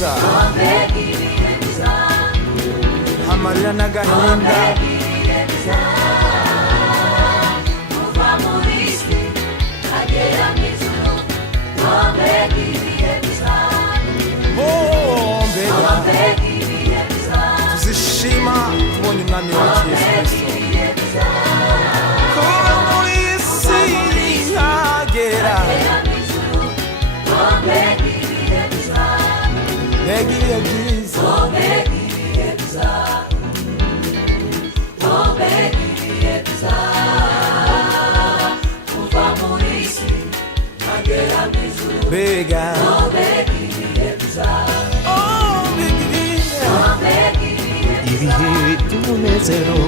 byiza amarira n'agahinda tuzishima tubonye umwami wacu Yesu Kristo kuba muri isi nkagera mbega byiza bega ibihe by'umunezero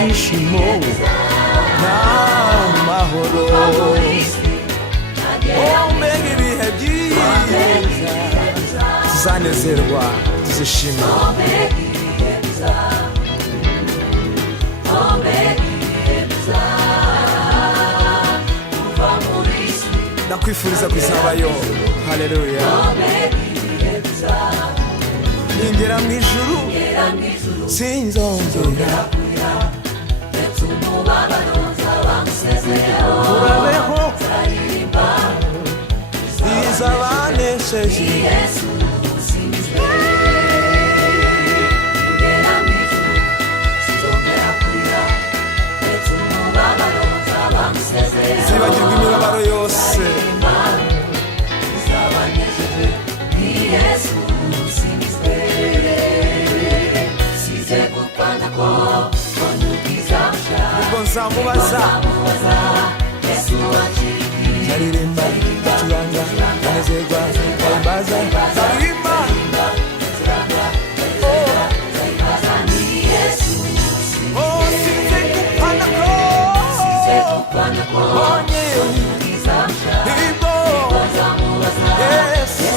ibyishimo n'amahoro mbega ibihe byiza tuzanezerwa tuzishima ndakwifuriza kuzabayo haleluya ningera mu ijuru sinzongera urabeho izabanesheje zibagirwa imibabaro yose ubwo nzamubaza nzaririmba ndacuranga ndanezerwa ndahimbaza nzaririmba sinze gupana ko ibwo Yesu